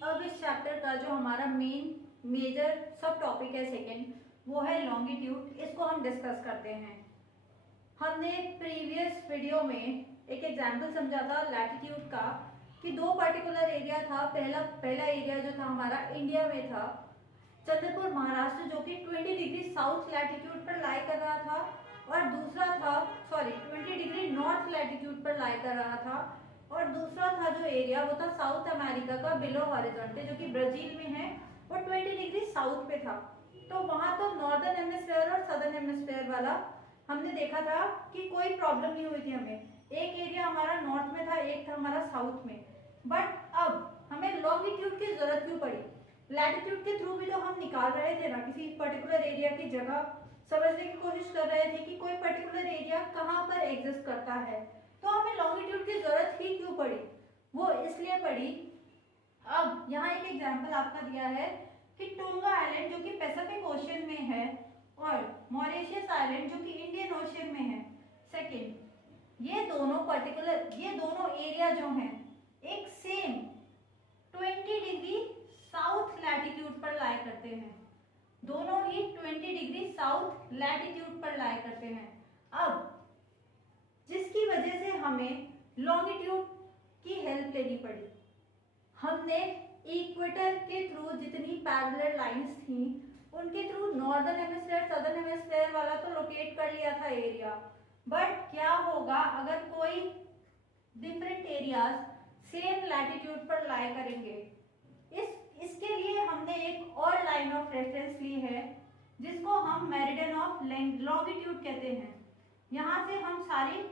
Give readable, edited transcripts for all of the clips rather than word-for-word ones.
अब इस चैप्टर का जो हमारा मेजर सब टॉपिक है सेकेंड, वो है लॉन्गिट्यूड। इसको हम डिस्कस करते हैं। हमने प्रीवियस वीडियो में एक एग्जाम्पल समझा था लैटिट्यूड का कि दो पर्टिकुलर एरिया था। पहला एरिया जो था हमारा इंडिया में था, चंद्रपुर महाराष्ट्र, जो कि 20 डिग्री साउथ लैटिट्यूड पर लाई कर रहा था, और दूसरा था 20 डिग्री नॉर्थ लैटिट्यूड पर लाई कर रहा था, और दूसरा था जो एरिया वो था साउथ अमेरिका का बिलो हॉरिजॉन्टल, जो कि ब्राजील में है, वो 20 डिग्री साउथ पे था। तो वहां तो नॉर्दर्न हेमिस्फीयर और सदर्न हेमिस्फीयर वाला हमने देखा था कि कोई प्रॉब्लम नहीं हुई थी हमें। एक एरिया हमारा नॉर्थ में था, एक था हमारा साउथ में। बट अब हमें लॉन्गिट्यूड की जरूरत क्यों पड़ी? लैटिट्यूड के थ्रू भी तो हम निकाल रहे थे ना, किसी पर्टिकुलर एरिया की जगह समझने की कोशिश कर रहे थे कि कोई पर्टिकुलर एरिया कहाँ पर एग्जिस्ट करता है। तो हमें लॉन्गिट्यूड की जरूरत ही क्यों पड़ी? वो इसलिए पड़ी, अब यहाँ एक एग्जाम्पल आपका दिया है कि टोंगा आइलैंड जो कि पैसिफिक ओशन में है, और मॉरिशस आइलैंड जो कि इंडियन ओशन में है। सेकेंड, ये दोनों एरिया जो हैं एक सेम 20 डिग्री साउथ लैटिट्यूड पर लाई करते हैं। दोनों ही 20 डिग्री साउथ लैटिट्यूड पर लाई करते हैं। अब जिसकी वजह से हमें लॉन्गिट्यूड की हेल्प लेनी पड़ी। हमने इक्वेटर के थ्रू जितनी पैरेलल लाइंस थी उनके through northern hemisphere southern hemisphere वाला तो लोकेट कर लिया था एरिया। बट क्या होगा अगर कोई डिफरेंट एरियाज सेम लैटिट्यूड पर लाई करेंगे? इसके लिए हमने एक और लाइन ऑफ रेफरेंस ली है जिसको हम मेरिडियन ऑफ लॉन्गिट्यूड कहते हैं। यहाँ से हम सारी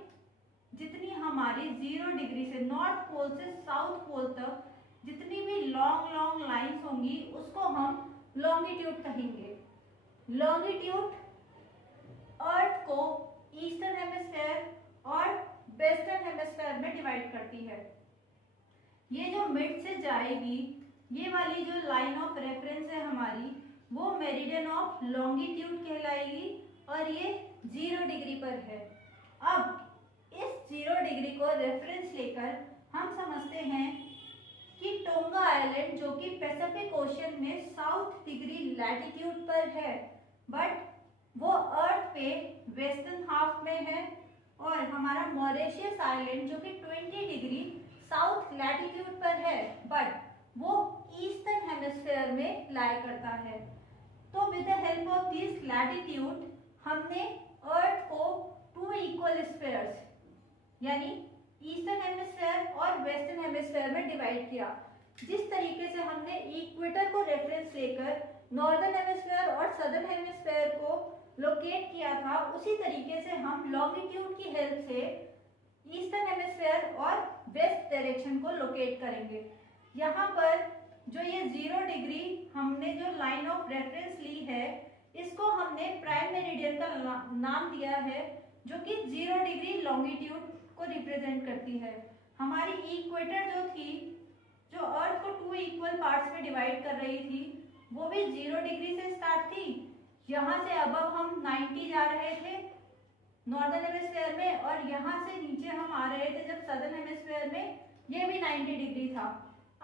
जितनी हमारी 0 डिग्री से नॉर्थ पोल से साउथ पोल तक जितनी भी लॉन्ग लाइंस होंगी उसको हम लॉन्गिट्यूड कहेंगे। लॉन्गिट्यूड अर्थ को ईस्टर्न हेमिस्फीयर और वेस्टर्न हेमिस्फीयर में डिवाइड करती है। ये जो मिड से जाएगी, ये वाली जो लाइन ऑफ रेफरेंस है हमारी, वो मेरिडियन ऑफ लॉन्गिट्यूड कहलाएगी, और ये 0 डिग्री पर है। अब इस 0 डिग्री को रेफरेंस लेकर हम समझते हैं कि टोंगा आइलैंड जो कि पैसिफिक ओशन में साउथ डिग्री लैटिट्यूड पर है, बट वो अर्थ पे वेस्टर्न हाफ में है, और हमारा मॉरिशस आइलैंड जो कि 20 डिग्री साउथ लैटिट्यूड पर है, बट वो ईस्टर्न हेमिस्फीयर में लाई करता है। तो with the help of this latitude हमने अर्थ को 2 इक्वल स्फीयर्स यानी ईस्टर्न हेमिस्फीयर और वेस्टर्न हेमिस्फीयर में डिवाइड किया। जिस तरीके से हमने इक्वेटर को रेफरेंस लेकर नॉर्दर्न हेमिस्फीयर और सदर्न हेमिस्फीयर को लोकेट किया था, उसी तरीके से हम लॉन्गिट्यूड की हेल्प से ईस्टर्न हेमिस्फीयर और वेस्ट डायरेक्शन को लोकेट करेंगे। यहाँ पर जो ये 0 डिग्री हमने जो लाइन ऑफ रेफरेंस ली है, इसको हमने प्राइम मेरिडियन का नाम दिया है, जो कि 0 डिग्री लॉन्गिट्यूड को रिप्रेजेंट करती है। हमारी इक्वेटर जो थी, जो अर्थ को 2 इक्वल पार्ट्स में डिवाइड कर रही थी, वो भी 0 डिग्री से स्टार्ट थी। यहाँ से अब हम 90 जा रहे थे नॉर्दर्न हेमिस्फीयर में, और यहाँ से नीचे हम आ रहे थे जब सदर्न हेमिस्फीयर में, ये भी 90 डिग्री था।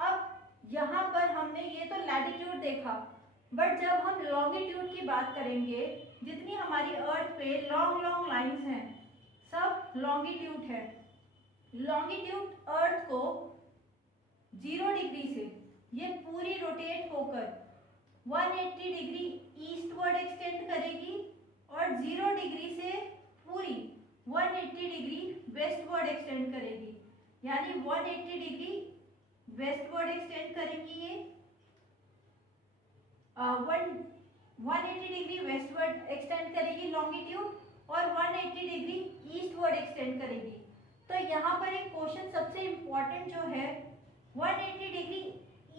अब यहाँ पर हमने ये तो लैटिट्यूड देखा, बट जब हम लॉन्गिट्यूड की बात करेंगे, जितनी हमारी अर्थ पे लॉन्ग लाइंस हैं सब लॉन्गिट्यूड है। लॉन्गिट्यूड अर्थ को 0 डिग्री से ये पूरी रोटेट होकर 180 डिग्री ईस्टवर्ड एक्सटेंड करेगी, और 0 डिग्री से पूरी 180 डिग्री वेस्टवर्ड एक्सटेंड करेगी। यानी 180 डिग्री वेस्टवर्ड एक्सटेंड करेंगी ये, 180 डिग्री वेस्टवर्ड एक्सटेंड करेगी लॉन्गिट्यूड, और 180 डिग्री ईस्टवर्ड एक्सटेंड करेगी। तो यहाँ पर एक क्वेश्चन सबसे इम्पोर्टेंट जो है, 180 डिग्री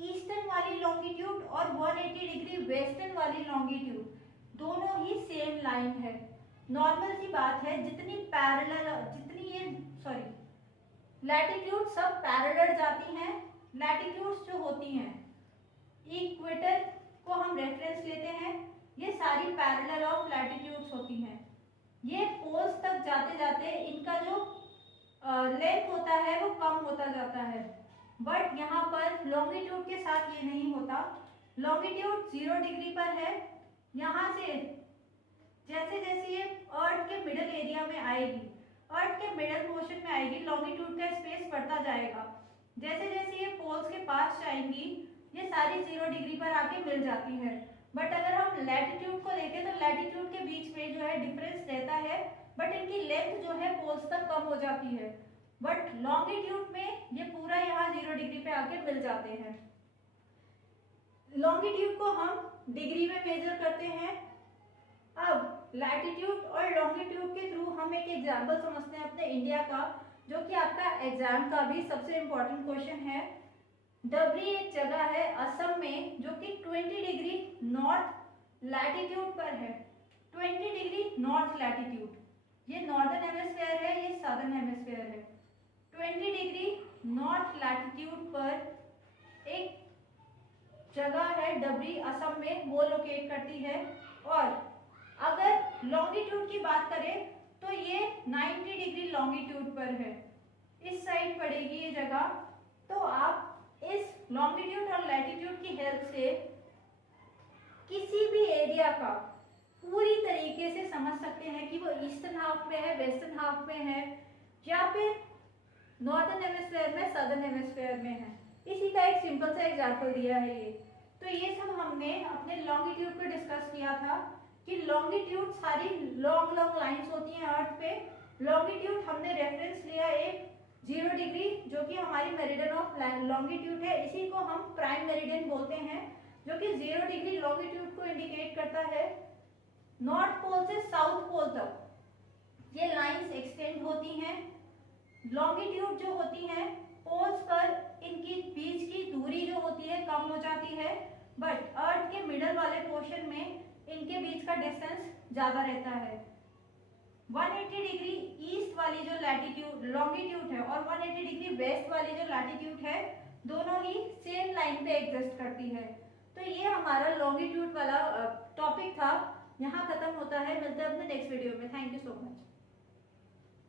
ईस्टर्न वाली लॉन्गिट्यूड और 180 डिग्री वेस्टर्न वाली लॉन्गिट्यूड दोनों ही सेम लाइन है। नॉर्मल सी बात है, लैटिट्यूड सब पैरेलल जाती हैं। लैटिट्यूड्स जो होती हैं, इक्वेटर को हम रेफरेंस लेते हैं, ये सारी पैरेलल ऑफ लैटिट्यूड्स होती हैं। ये पोल्स तक जाते जाते इनका जो लेंथ होता है वो कम होता जाता है, बट यहाँ पर लॉन्गिट्यूड के साथ ये नहीं होता। लॉन्गिट्यूड 0 डिग्री पर है। यहाँ से जैसे जैसे ये अर्थ के मिडल एरिया में आएगी, अर्थ के मिडल पोर्शन में आएगी, लॉन्गिट्यूड का स्पेस बढ़ता जाएगा। जैसे जैसे ये पोल्स के पास जाएंगी ये सारी 0 डिग्री पर आके मिल जाती है। बट अगर हम लैटिट्यूड को देखें तो लैटिट्यूड के बीच में जो है डिफरेंस रहता है, बट इनकी लेंथ जो है पोल्स तक कम हो जाती है। बट लॉन्गिट्यूड में ये पूरा यहाँ 0 डिग्री पे आके मिल जाते हैं। लॉन्गिट्यूड को हम डिग्री में मेजर करते हैं। अब लैटिट्यूड और लॉन्गिट्यूड के थ्रू हम एक एग्जांपल समझते हैं अपने इंडिया का, जो कि आपका एग्जाम का भी सबसे इम्पोर्टेंट क्वेश्चन है। डबरी एक जगह है असम में जो कि 20 डिग्री नॉर्थ लैटिट्यूड पर है। 20 डिग्री नॉर्थ लैटिट्यूड, ये नॉर्दर्न हेमिस्फीयर है, ये साउदर्न हेमिस्फीयर है। 20 डिग्री नॉर्थ लैटिट्यूड पर एक जगह है डबरी असम में, वो लोकेट करती है। और अगर लॉन्गिट्यूड की बात करें तो ये 90 डिग्री लॉन्गिट्यूड पर है, इस साइड पड़ेगी ये जगह। तो आप इस लॉन्गिट्यूड और लैटिट्यूड की हेल्प से किसी भी एरिया का पूरी तरीके से समझ सकते हैं कि वो ईस्टर्न हाफ में है, वेस्टर्न हाफ में है, या फिर नॉर्दर्न हेमिस्फीयर में, सदर्न हेमिस्फीयर में है। इसी का एक सिंपल सा एग्जांपल दिया है ये। तो ये सब हमने अपने लॉन्गिट्यूड पे डिस्कस किया था कि लॉन्गिट्यूड सारी लॉन्ग लॉन्ग लाइंस होती हैं अर्थ पे। लॉन्गिट्यूड हमने रेफरेंस लिया एक 0 डिग्री जो कि हमारी मेरिडियन ऑफ लॉन्गिट्यूड है, इसी को हम प्राइम मेरिडियन बोलते हैं, जो कि 0 डिग्री लॉन्गिट्यूड को इंडिकेट करता है। नॉर्थ पोल से साउथ पोल तक ये लाइंस एक्सटेंड होती हैं। लॉन्गिट्यूड जो होती हैं पोल्स पर इनकी बीच की दूरी जो होती है कम हो जाती है, बट अर्थ के मिडल वाले पोर्शन में इनके बीच का डिस्टेंस ज्यादा रहता है। 180 डिग्री ईस्ट वाली जो लैटिट्यूड लॉन्गिट्यूड है और 180 डिग्री वेस्ट वाली जो लैटिट्यूड है, दोनों ही सेम लाइन पे एग्जिस्ट करती है। तो ये हमारा लॉन्गिट्यूड वाला टॉपिक था, यहाँ खत्म होता है। मिलते हैं अपने नेक्स्ट वीडियो में। Thank you so much.